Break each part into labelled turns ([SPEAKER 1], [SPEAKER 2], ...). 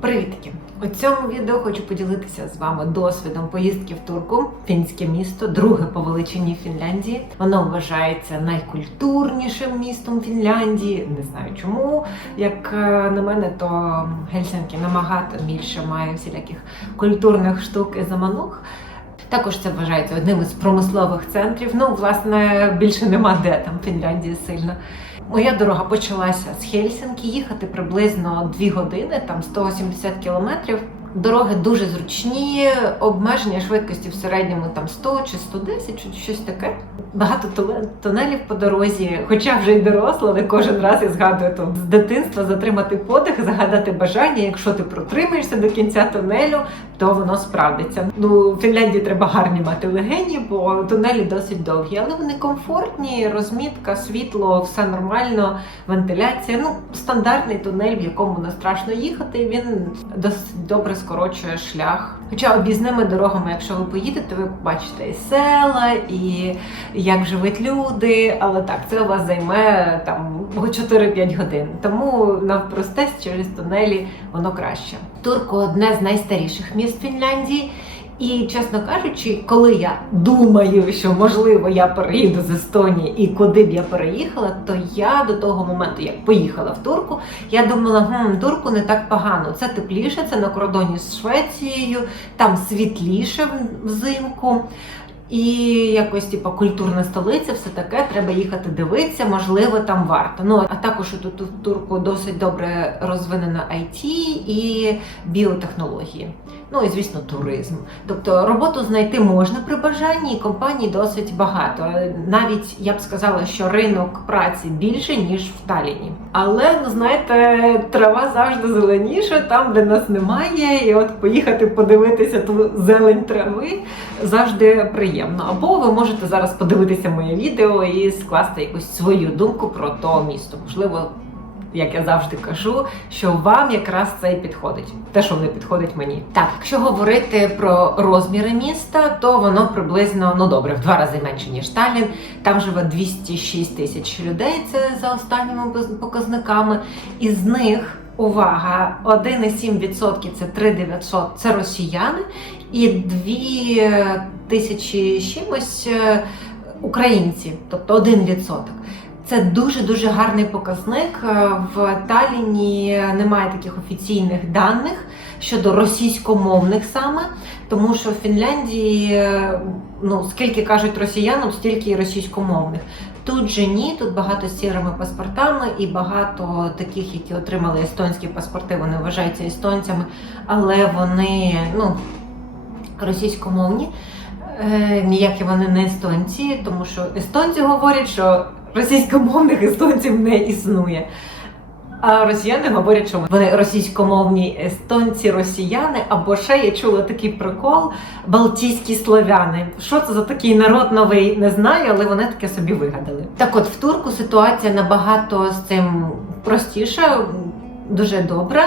[SPEAKER 1] Привітки! У цьому відео хочу поділитися з вами досвідом поїздки в Турку, фінське місто, друге по величині Фінляндії. Воно вважається найкультурнішим містом Фінляндії. Не знаю чому. Як е, на мене, то Гельсінкі набагато більше має всіляких культурних штук і заманух. Також це вважається одним із промислових центрів. Ну, власне, більше нема де там Фінляндії сильно. Моя дорога почалася з Хельсінкі, їхати приблизно 2 години, там 180 кілометрів. Дороги дуже зручні, обмеження швидкості в середньому там 100 чи 110, чи щось таке. Багато тунелів по дорозі, хоча вже й доросла, але кожен раз я згадую то з дитинства затримати подих, загадати бажання. Якщо ти протримаєшся до кінця тунелю, то воно справдиться. Ну, в Фінляндії треба гарні мати легені, бо тунелі досить довгі, але вони комфортні, розмітка, світло, все нормально, вентиляція. Ну, стандартний тунель, в якому не страшно їхати. Він досить добре скорочує шлях. Хоча об'їзними дорогами, якщо ви поїдете, ви побачите і села, і як живуть люди. Але так, це у вас займе там 4-5 годин. Тому навпростець через тунелі воно краще. Турку одне з найстаріших міст Фінляндії. І чесно кажучи, коли я думаю, що можливо я переїду з Естонії і куди б я переїхала, то я до того моменту, як поїхала в Турку, я думала, хм, Турку не так погано. Це тепліше, це на кордоні з Швецією, там світліше взимку. І якось, типу, культурна столиця, все таке, треба їхати дивитися, можливо, там варто. Ну а також тут в Турку досить добре розвинена IT і біотехнології. Ну і звісно, туризм. Тобто роботу знайти можна при бажанні, і компаній досить багато. Навіть я б сказала, що ринок праці більше ніж в Таліні. Але ну знаєте, трава завжди зеленіша, там де нас немає. І от поїхати подивитися ту зелень трави завжди приємно. Або ви можете зараз подивитися моє відео і скласти якусь свою думку про то місто. Можливо, як я завжди кажу, що вам якраз це і підходить. Те, що не підходить мені. Так, якщо говорити про розміри міста, то воно приблизно ну добре, в два рази менше ніж Таллін. Там живе 206 тисяч людей. Це за останніми показниками. Із них увага, 1,7% це 3900 – це росіяни, і 2 тисячі з чимось е, українці, тобто 1%. Це дуже дуже гарний показник. Е, В Талліні немає таких офіційних даних щодо російськомовних саме, тому що в Фінляндії е, ну скільки кажуть росіянам, стільки і російськомовних. Тут же ні, тут багато з сірими паспортами і багато таких, які отримали естонські паспорти, вони вважаються естонцями, але вони ну російськомовні. Е, ніякі вони не естонці, тому що естонці говорять, що російськомовних естонців не існує. А росіяни говорять, що вони російськомовні естонці, росіяни, або ще я чула такий прикол балтійські слов'яни. Що це за такий народ новий, не знаю, але вони таке собі вигадали. Так от в турку ситуація набагато з цим простіша, дуже добра.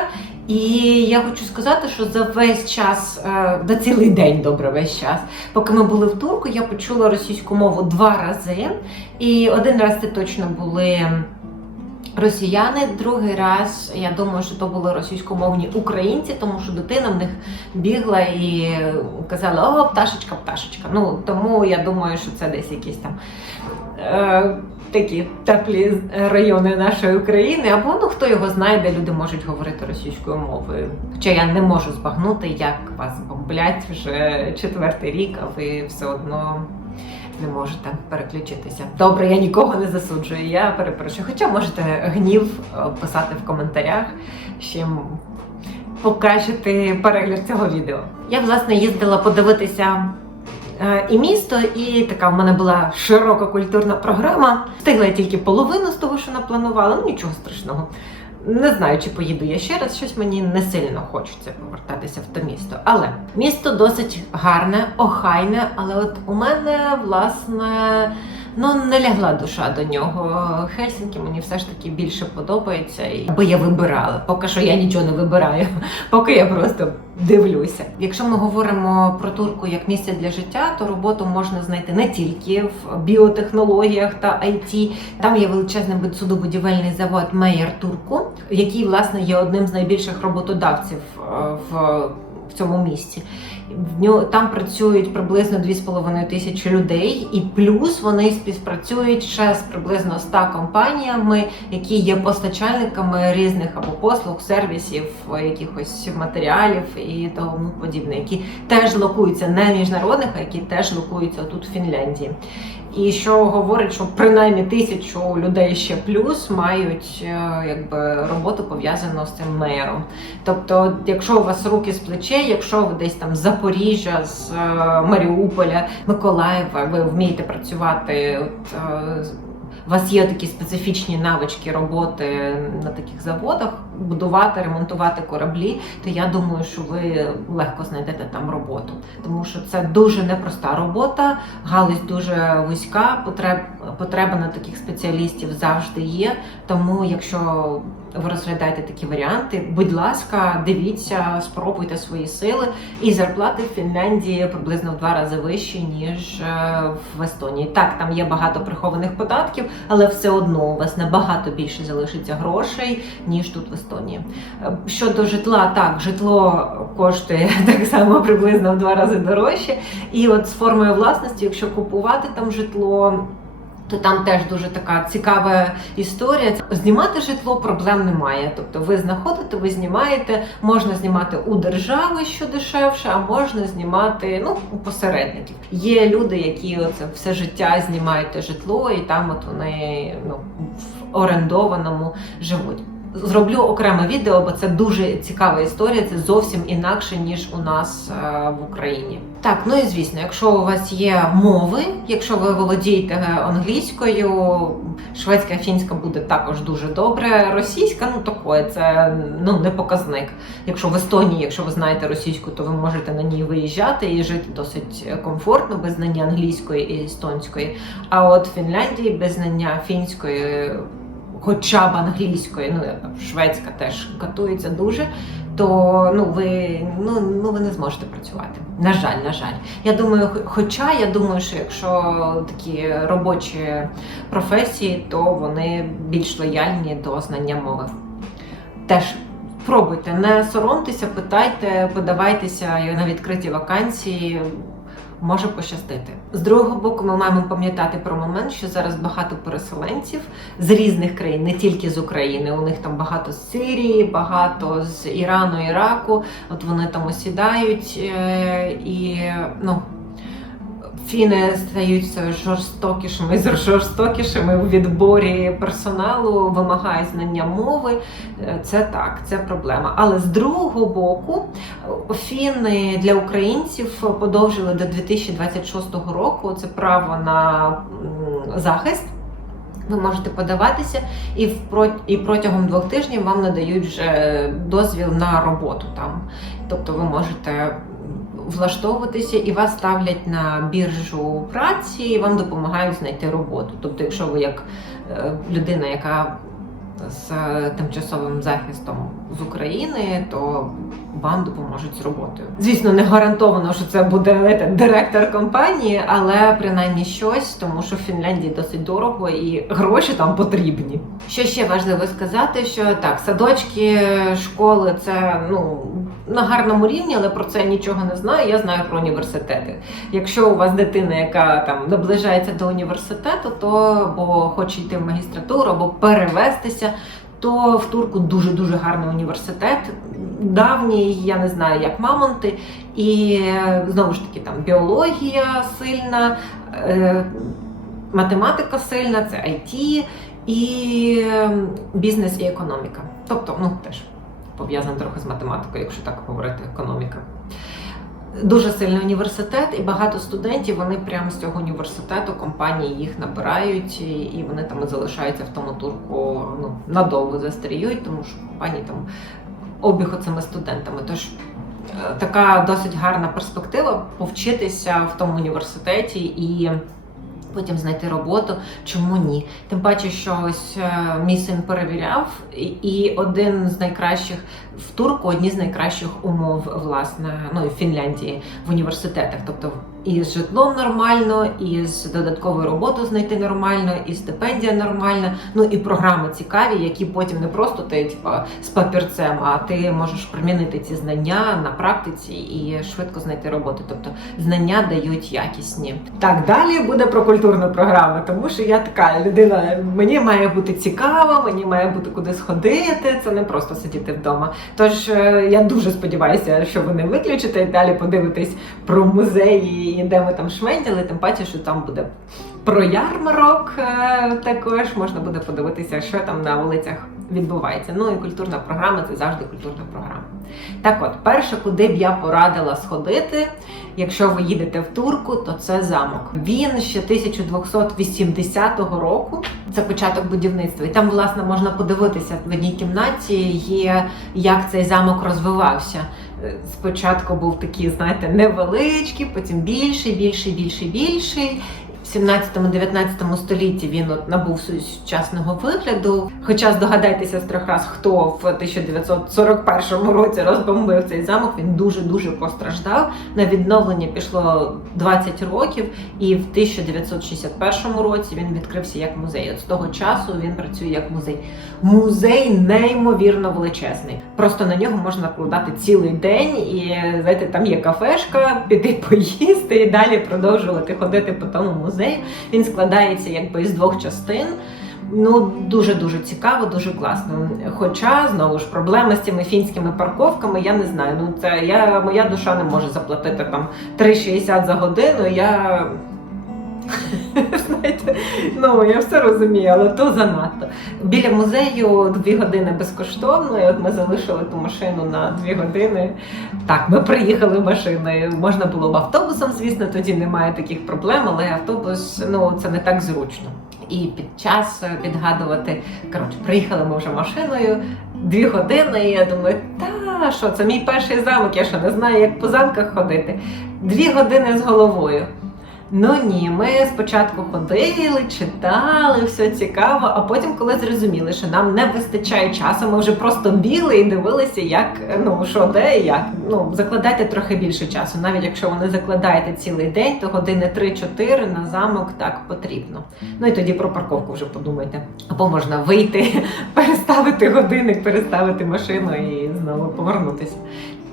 [SPEAKER 1] І я хочу сказати, що за весь час, за цілий день добре весь час, поки ми були в турку, я почула російську мову два рази. І один раз це точно були росіяни, другий раз я думаю, що то були російськомовні українці, тому що дитина в них бігла і казала: О, пташечка, пташечка. Ну тому я думаю, що це десь якісь там. Е, Такі теплі райони нашої України, або ну хто його знає, де люди можуть говорити російською мовою. Хоча я не можу збагнути, як вас бомблять вже четвертий рік, а ви все одно не можете переключитися. Добре, я нікого не засуджую. Я перепрошую. Хоча можете гнів е, писати в коментарях, чим покращити перегляд цього відео. Я власне їздила подивитися. е, І місто, і така в мене була широка культурна програма. Встигла я тільки половину з того, що напланувала. Ну нічого страшного. Не знаю, чи поїду я ще раз, щось мені не сильно хочеться повертатися в то місто. Але місто досить гарне, охайне. Але от у мене власне Ну, не лягла душа до нього. Хельсінкі мені все ж таки більше подобається. І- Бо я вибирала. Поки що я нічого не вибираю, поки я просто дивлюся. Якщо ми говоримо про турку як місце для життя, то роботу можна знайти не тільки в біотехнологіях та IT. Там є величезний судобудівельний завод Мейер Турку, який власне є одним з найбільших роботодавців е, в, в цьому місті. В нього там працюють приблизно 2,5 тисячі людей, і плюс вони співпрацюють ще з приблизно 100 компаніями, які є постачальниками різних або послуг, сервісів, якихось матеріалів і тому подібне, які теж локуються не міжнародних, а які теж локуються тут в Фінляндії. І що говорить, що принаймні тисячу людей ще плюс мають е, якби роботу пов'язану з цим мером. Тобто, якщо у вас руки з плечей, якщо ви десь там Запоріжжя, з е, Маріуполя, Миколаєва, ви вмієте працювати. От, е, вас є такі специфічні навички роботи на таких заводах, будувати, ремонтувати кораблі, то я думаю, що ви легко знайдете там роботу, тому що це дуже непроста робота, галузь дуже вузька. Потреб, потреба на таких спеціалістів завжди є. Тому, якщо ви розглядаєте такі варіанти, будь ласка, дивіться, спробуйте свої сили. І зарплати в Фінляндії приблизно в два рази вищі ніж е, в Естонії. Так, там є багато прихованих податків, але все одно у вас набагато більше залишиться грошей ніж тут в Естонії. Е, Щодо житла, так, житло коштує так само приблизно в два рази дорожче. І от з формою власності, якщо купувати там житло. То там теж дуже така цікава історія. Знімати житло проблем немає. Тобто ви знаходите, ви знімаєте, можна знімати у держави, що дешевше, а можна знімати ну, у посередників. Є люди, які оце все життя знімають житло, і там от вони ну, в орендованому живуть. Зроблю окреме відео, бо це дуже цікава історія. Це зовсім інакше ніж у нас е, в Україні. Так, ну і звісно, якщо у вас є мови, якщо ви володієте англійською, шведська, фінська буде також дуже добре. Російська, ну такое, це ну не показник. Якщо в Естонії, якщо ви знаєте російську, то ви можете на ній виїжджати і жити досить комфортно без знання англійської і естонської. А от в Фінляндії без знання фінської хоча б англійської, ну шведська теж катується дуже, то ну ви ну, ну ви не зможете працювати. На жаль, на жаль. Я думаю, хоча я думаю, що якщо такі робочі професії, то вони більш лояльні до знання мови. Теж пробуйте, не соромтеся, питайте, подавайтеся на відкриті вакансії. Може пощастити з другого боку. Ми маємо пам'ятати про момент, що зараз багато переселенців з різних країн, не тільки з України. У них там багато з Сирії, багато з Ірану, Іраку. От вони там осідають е, і ну. Фіни стають все жорстокішими жорстокішими у відборі персоналу, вимагають знання мови. Е, Це так, це проблема. Але з другого боку, фіни для українців подовжили до 2026 року це право на захист. Ви можете подаватися, і і протягом двох тижнів вам надають вже дозвіл на роботу там. Тобто ви можете влаштовуватися і вас ставлять на біржу праці, і вам допомагають знайти роботу. Тобто, якщо ви як е, людина, яка з е, тимчасовим захистом з України, то вам допоможуть з роботою. Звісно, не гарантовано, що це буде знаєте, директор компанії, але принаймні щось, тому що в Фінляндії досить дорого і гроші там потрібні. Що ще важливо сказати, що так, садочки, школи це ну на гарному рівні, але про це нічого не знаю. Я знаю про університети. Якщо у вас дитина, яка там наближається до університету, то або хоче йти в магістратуру, або перевестися. То в Турку дуже дуже гарний університет, давній, я не знаю, як мамонти, і знову ж таки там біологія сильна, е, математика сильна, це IT і е, бізнес і економіка. Тобто, ну теж пов'язано трохи з математикою, якщо так говорити, економіка. Дуже сильний університет, і багато студентів вони прямо з цього університету компанії їх набирають, і- вони там залишаються в тому турку ну, надовго застріють, тому що компанії там обіг оцими студентами. Тож е, така досить гарна перспектива повчитися в тому університеті і Потім знайти роботу, чому ні? Тим паче, що ось е, мій син перевіряв, і, один з найкращих в турку одні з найкращих умов, власне, ну і в Фінляндії в університетах. Тобто і з житлом нормально, і з додатковою роботу знайти нормально, і стипендія нормальна. Ну і програми цікаві, які потім не просто ти типа з папірцем, а ти можеш примінити ці знання на практиці і швидко знайти роботу. Тобто знання дають якісні. Так, далі буде про культурну програму, тому що я така людина. Мені має бути цікаво, мені має бути куди сходити. Це не просто сидіти вдома. Тож е, я дуже сподіваюся, що ви не виключите і далі подивитесь про музеї і де ми там шмендяли, тим паче, що там буде про ярмарок. е, Також можна буде подивитися, що там на вулицях відбувається. Ну і культурна програма це завжди культурна програма. Так от, перше, куди б я порадила сходити, якщо ви їдете в Турку, то це замок. Він ще 1280 року. Це початок будівництва. І там, власне, можна подивитися в одній кімнаті, є як цей замок розвивався. Спочатку був такий, знаєте, невеличкий, потім більший, більший, більший, більший. В 17-19 столітті він от набув сучасного вигляду. Хоча здогадайтеся з трьох раз, хто в 1941 році розбомбив цей замок, він дуже дуже постраждав. На відновлення пішло 20 років, і в 1961 році він відкрився як музей. От з того часу він працює як музей. Музей неймовірно величезний. Просто на нього можна вкладати цілий день, і знаєте, там є кафешка, піти поїсти і далі продовжувати ходити по тому музею. Він складається якби із двох частин. Ну, дуже дуже цікаво, дуже класно. Хоча знову ж проблема з цими фінськими парковками, я не знаю. Ну це я моя душа не може заплатити там 3,60 за годину. Я знаєте, ну я все розумію, але то занадто. Біля музею дві години безкоштовно, і от ми залишили ту машину на дві години. Так, ми приїхали машиною. Можна було б автобусом, звісно, тоді немає таких проблем, але автобус ну це не так зручно. І під час підгадувати, коротше, приїхали ми вже машиною дві години, і я думаю, та що, це мій перший замок, я ще не знаю, як по замках ходити. Дві години з головою. Ну ні, ми спочатку ходили, читали, все цікаво, а потім, коли зрозуміли, що нам не вистачає часу, ми вже просто бігли і дивилися, як ну що де і як. Ну закладайте трохи більше часу. Навіть якщо ви не закладаєте цілий день, то години 3-4 на замок так потрібно. Ну і тоді про парковку вже подумайте. Або можна вийти, переставити годинник, переставити машину і знову повернутися.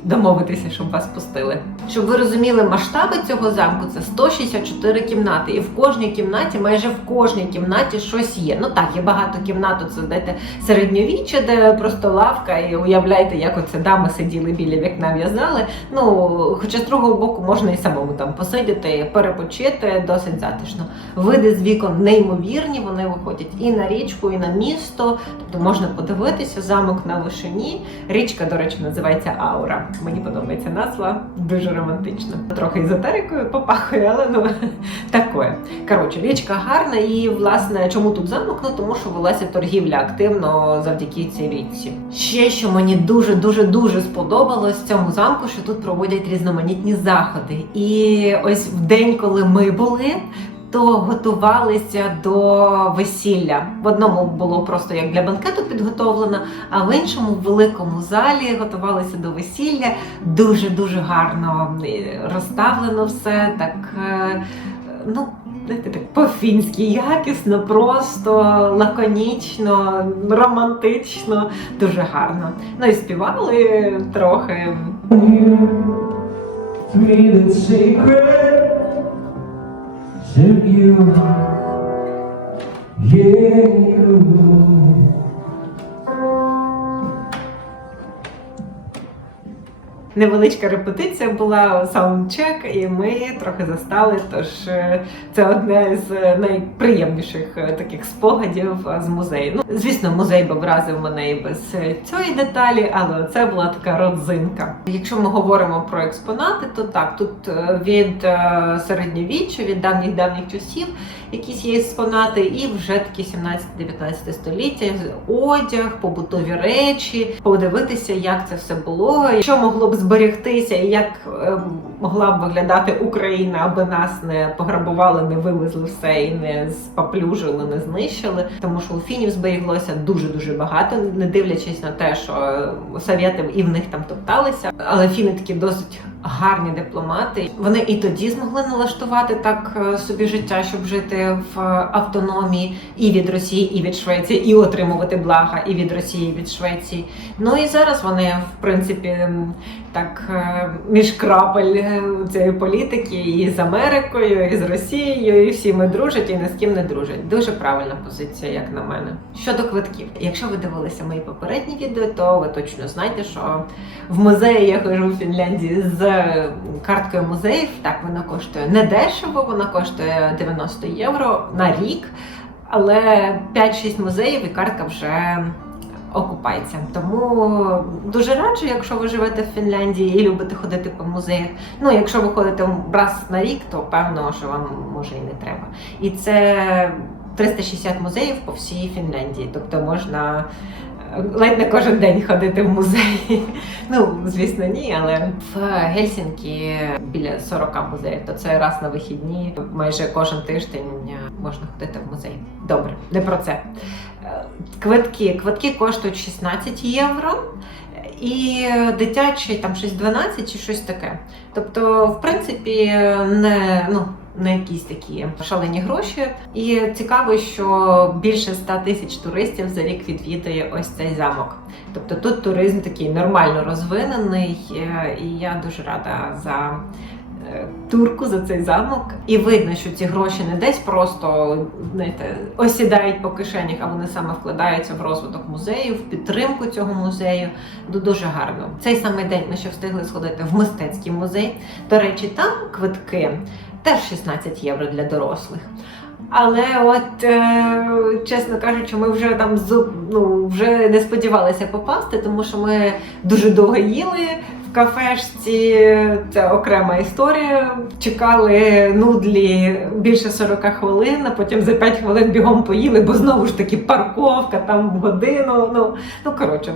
[SPEAKER 1] Домовитися, щоб вас пустили. Щоб ви розуміли масштаби цього замку, це 164 кімнати, і в кожній кімнаті, майже в кожній кімнаті щось є. Ну так, є багато кімнат, це знаєте, середньовіччя, де просто лавка, і уявляєте, як оце дами сиділи біля вікна, в'язали. Ну, хоча з другого боку можна і самому там посидіти, перепочити, досить затишно. Види з вікон неймовірні, вони виходять і на річку, і на місто. Тобто можна подивитися замок на вишині. Річка, до речі, називається Аура. Мені подобається назва, дуже романтична. Трохи езотерикою попахує, але ну такое. Коротше, річка гарна, і власне чому тут замок? Ну тому що велася торгівля активно завдяки цій річці. Ще що мені дуже дуже дуже сподобалось в цьому замку, що тут проводять різноманітні заходи. І ось в день, коли ми були. То готувалися до весілля. В одному було просто як для банкету підготовлено, а в іншому в великому залі готувалися до весілля. Дуже дуже гарно розставлено все так. е, Ну, знаєте, так по-фінськи, якісно, просто лаконічно, романтично, дуже гарно. Ну і співали трохи.
[SPEAKER 2] Should you hear you.
[SPEAKER 1] Невеличка репетиція була саундчек, і ми трохи застали. Тож е, це одне з найприємніших е, таких спогадів е, з музею. Ну, звісно, музей би вразив мене і без цієї деталі, але це була така родзинка. Якщо ми говоримо про експонати, то так тут від середньовіччя, від давніх давніх часів якісь є експонати, і вже такі 17-19 століття, одяг, побутові речі, подивитися, як це все було, що могло б зберегтися, і як е, могла б виглядати Україна, аби нас не пограбували, не вивезли все і не спаплюжили, не знищили. Тому що у фінів зберіглося дуже дуже багато, не дивлячись на те, що е, совєти і в них там топталися. Але фіни такі досить гарні дипломати. Вони і тоді змогли налаштувати так е, собі життя, щоб жити в автономії і від Росії, і від Швеції, і отримувати блага і від Росії, і від Швеції. Ну і зараз вони, в принципі, так е, між крапель е, цієї політики і з Америкою, і з Росією, і всі ми дружать, і ні з ким не дружать. Дуже правильна позиція, як на мене. Щодо квитків, якщо ви дивилися мої попередні відео, то ви точно знаєте, що в музеї я хожу в Фінляндії з карткою музеїв. Так вона коштує не дешево, вона коштує 90 євро на рік. Але 5-6 музеїв і картка вже окупається. Тому дуже раджу, якщо ви живете в Фінляндії і любите ходити по музеях. Ну, якщо ви ходите раз на рік, то певно, що вам може і не треба. І це 360 музеїв по всій Фінляндії. Тобто можна ледь не кожен день ходити в музеї. Ну, звісно, ні, але в Гельсінкі біля 40 музеїв, то це раз на вихідні, майже кожен тиждень можна ходити в музей. Добре, не про це. Е, Квитки. Квитки коштують 16 євро. І дитячий там щось 12 чи щось таке. Тобто, в принципі, не, ну, не якісь такі шалені гроші. І цікаво, що більше 100 тисяч туристів за рік відвідує ось цей замок. Тобто тут туризм такий нормально розвинений, е, і я дуже рада за. е, Турку за цей замок, і видно, що ці гроші не десь просто знаєте, осідають по кишенях, а вони саме вкладаються в розвиток музею, в підтримку цього музею. Дуже гарно. Цей самий день ми ще встигли сходити в мистецький музей. До речі, там квитки теж 16 євро для дорослих. Але от, е, чесно кажучи, ми вже там ну, вже не сподівалися попасти, тому що ми дуже довго їли в кафешці. Це окрема історія. Чекали нудлі більше 40 хвилин, а потім за 5 хвилин бігом поїли, бо знову ж таки парковка там в годину. Ну, ну коротше,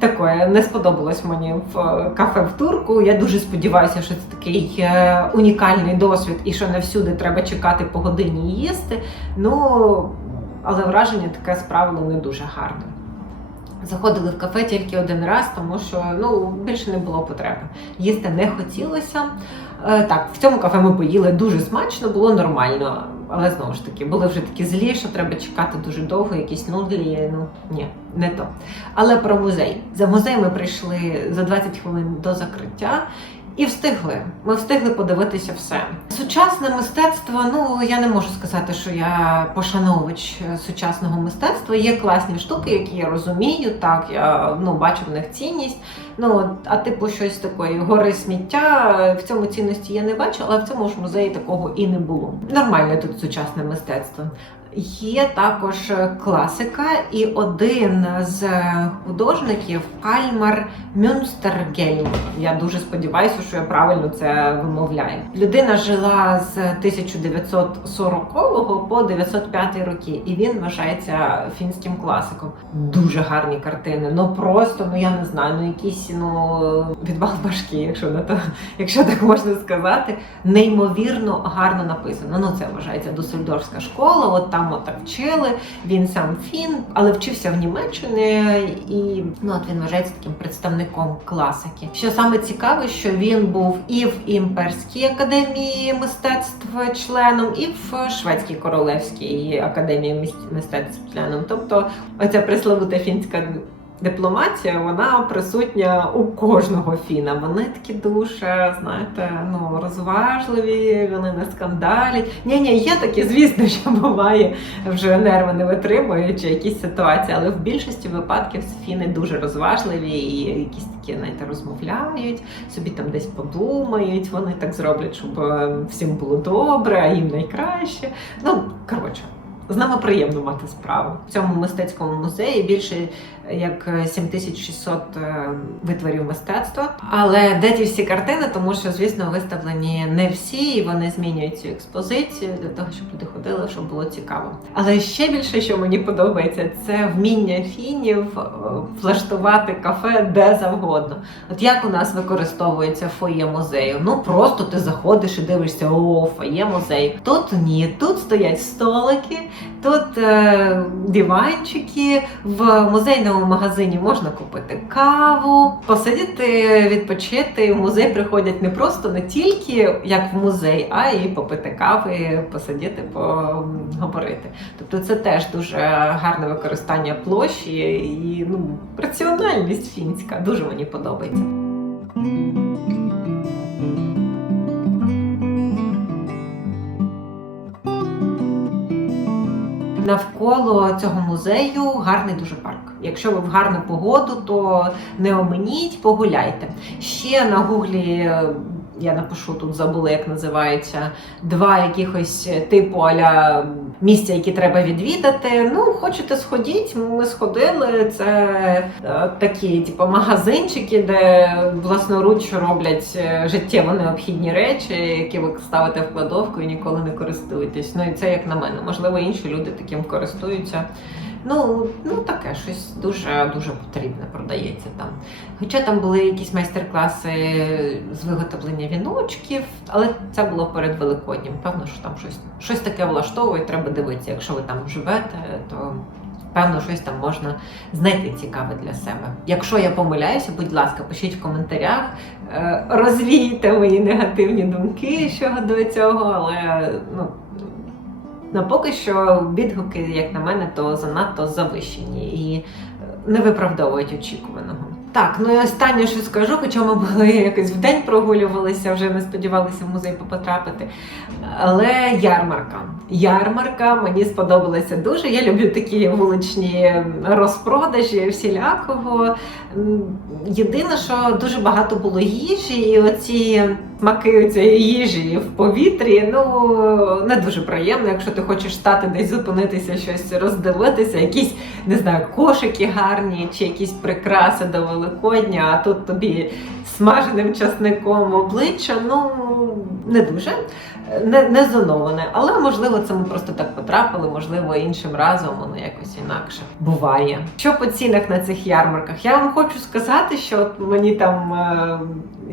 [SPEAKER 1] таке не сподобалось мені в е, кафе в турку. Я дуже сподіваюся, що це такий е, унікальний досвід, і що не всюди треба чекати по годині їсти. Ну але враження таке справило не дуже гарне. Заходили в кафе тільки один раз, тому що ну більше не було потреби. Їсти не хотілося. Е, так, в цьому кафе ми поїли дуже смачно, було нормально. Але знову ж таки, були вже такі злі, що треба чекати дуже довго, якісь нудлі. Ну ні, не то. Але про музей. За музей ми прийшли за 20 хвилин до закриття. І встигли. Ми встигли подивитися все. Сучасне мистецтво. Ну я не можу сказати, що я пошановувач е, сучасного мистецтва. Є класні штуки, які я розумію. Так, я ну бачу в них цінність. Ну а типу, щось такої гори сміття е, в цьому цінності я не бачу, але в цьому ж музеї такого і не було. Нормальне тут сучасне мистецтво. Є також класика, і один з е, художників Кальмар Мюнстергельм. Я дуже сподіваюся, що я правильно це вимовляю. Людина жила з 1940 по 905 роки, і він вважається фінським класиком. Дуже гарні картини. Ну просто ну я не знаю, ну якісь ну відвал башки, якщо на то, якщо так можна сказати, неймовірно гарно написано. Ну це вважається Дусельдорфська школа. От там от так вчили. Він сам фін, але вчився в Німеччині, і ну от він вважається таким представником класики. Що саме цікаве, що він був і в імперській академії мистецтв членом, і в шведській королевській академії мистецтв членом. Тобто, оця пресловута фінська. Дипломатія вона присутня у кожного фіна. Вони такі дуже, знаєте, ну розважливі, вони не скандалять. Ні, ні, є такі, звісно, що буває вже нерви не витримують чи якісь ситуації, але в більшості випадків фіни дуже розважливі і якісь такі, знаєте, розмовляють, собі там десь подумають. Вони так зроблять, щоб е, всім було добре, а їм найкраще. Ну коротше. З нами приємно мати справу. В цьому мистецькому музеї більше як 7600 е, витворів мистецтва. Але де ті всі картини, тому що, звісно, виставлені не всі, і вони змінюють цю експозицію для того, щоб люди ходили, щоб було цікаво. Але ще більше, що мені подобається, це вміння фінів е, влаштувати кафе де завгодно. От як у нас використовується фоє музею? Ну просто ти заходиш і дивишся, о, фоє музею. Тут ні, тут стоять столики, тут е, диванчики. В музейному магазині можна купити каву, посидіти, відпочити. В музей приходять не просто не тільки як в музей, а і попити кави, посидіти, поговорити. Тобто це теж дуже гарне використання площі і ну, раціональність фінська. Дуже мені подобається. Навколо цього музею гарний дуже парк. Якщо ви в гарну погоду, то не оминіть, погуляйте. Ще на гуглі я напишу тут, забула, як називається, два якихось типу аля місця, які треба відвідати. Ну, хочете сходіть, ми сходили. Це е, такі, типу, магазинчики, де власноруч роблять е, життєво необхідні речі, які ви ставите в кладовку і ніколи не користуєтесь. Ну і це як на мене. Можливо, інші люди таким користуються. Ну, ну таке щось дуже дуже потрібне продається там. Хоча там були якісь майстер-класи з виготовлення віночків, але це було перед Великоднім. Певно, що там щось, щось таке влаштовує, треба дивитися. Якщо ви там живете, то певно щось там можна знайти цікаве для себе. Якщо я помиляюся, будь ласка, пишіть в коментарях, е, розвійте мої негативні думки щодо цього, але ну. Ну, поки що відгуки, як на мене, то занадто завищені і е, не виправдовують очікуваного. Так, ну і останнє, що скажу, хоча ми були якось в день прогулювалися, вже не сподівалися в музей потрапити. Але ярмарка. Ярмарка мені сподобалася дуже. Я люблю такі вуличні розпродажі всілякого. Єдине, що дуже багато було їжі, і оці смаки цієї їжі в повітрі. Ну не дуже приємно, якщо ти хочеш стати десь зупинитися, щось роздивитися, якісь не знаю, кошики гарні чи якісь прикраси до Великодня, а тут тобі смаженим часником обличчя. Ну не дуже не, не зоноване. Але можливо, це ми просто так потрапили, можливо, іншим разом воно якось інакше буває. Що по цінах на цих ярмарках? Я вам хочу сказати, що от мені там е,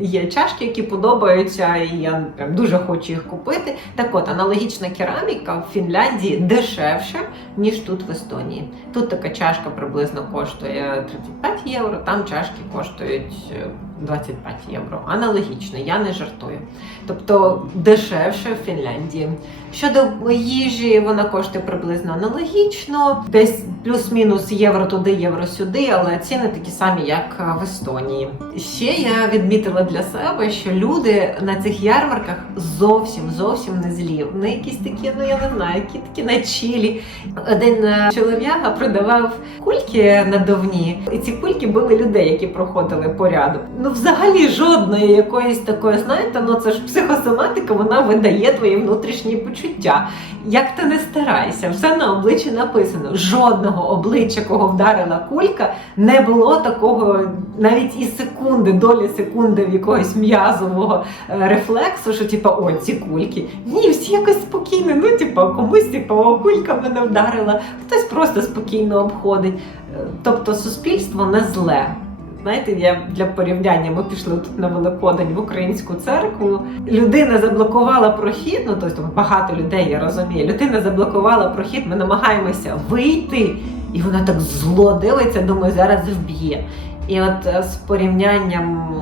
[SPEAKER 1] є чашки, які подобаються, і я прям дуже хочу їх купити. Так от, аналогічна кераміка в Фінляндії дешевша, ніж тут в Естонії. Тут така чашка приблизно коштує 35 євро, там чашки коштують е, 25 євро. Аналогічно, я не жартую. Тобто дешевше в Фінляндії. Щодо їжі, вона коштує приблизно аналогічно, десь плюс-мінус євро туди, євро сюди, але ціни такі самі, як в Естонії. Ще я відмітила для себе, що люди на цих ярмарках зовсім зовсім не злі. Вони якісь такі, ну я не знаю, які такі на чилі. Один е, чолов'яга продавав кульки надувні, і ці кульки були людей, які проходили по ряду. Ну, взагалі жодної якоїсь такої, знаєте, ну це ж психосоматика, вона видає твої внутрішні почуття. Як ти не старайся, все на обличчі написано. Жодного обличчя, кого вдарила кулька, не було такого навіть і секунди, долі секунди в якогось м'язового е, рефлексу, що типа о, ці кульки. Ні, всі якось спокійно. Ну, типа, комусь типа, о, кулька мене вдарила, хтось просто спокійно обходить. Е, Тобто суспільство не зле. Знаєте, я для порівняння ми пішли тут на Великодень в українську церкву. Людина заблокувала прохід. Ну тобто багато людей, я розумію. Людина заблокувала прохід. Ми намагаємося вийти, і вона так зло дивиться. Думаю, зараз вб'є. І от е, з порівнянням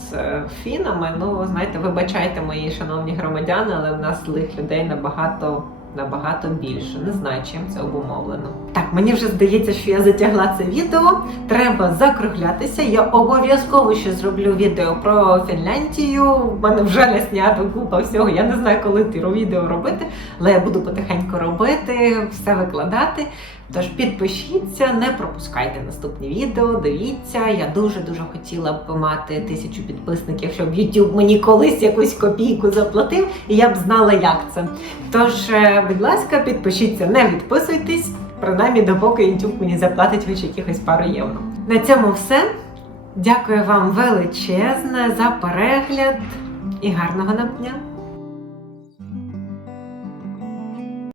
[SPEAKER 1] з е, фінами, ну знаєте, вибачайте мої шановні громадяни, але в нас злих людей набагато. Набагато більше. Не знаю, чим це обумовлено. Так, мені вже здається, що я затягла це відео. Треба закруглятися. Я обов'язково ще зроблю відео про Фінляндію. У мене вже не снято купа всього. Я не знаю, коли ти відео робити, але я буду потихеньку робити, все викладати. Тож підпишіться, не пропускайте наступні відео, дивіться. Я дуже дуже хотіла б мати тисячу підписників, щоб YouTube мені колись якусь копійку заплатив, і я б знала, як це. Тож, е, будь ласка, підпишіться, не відписуйтесь, принаймні допоки YouTube мені заплатить хоч якихось пару євро. На цьому все. Дякую вам величезне за перегляд і гарного нам дня!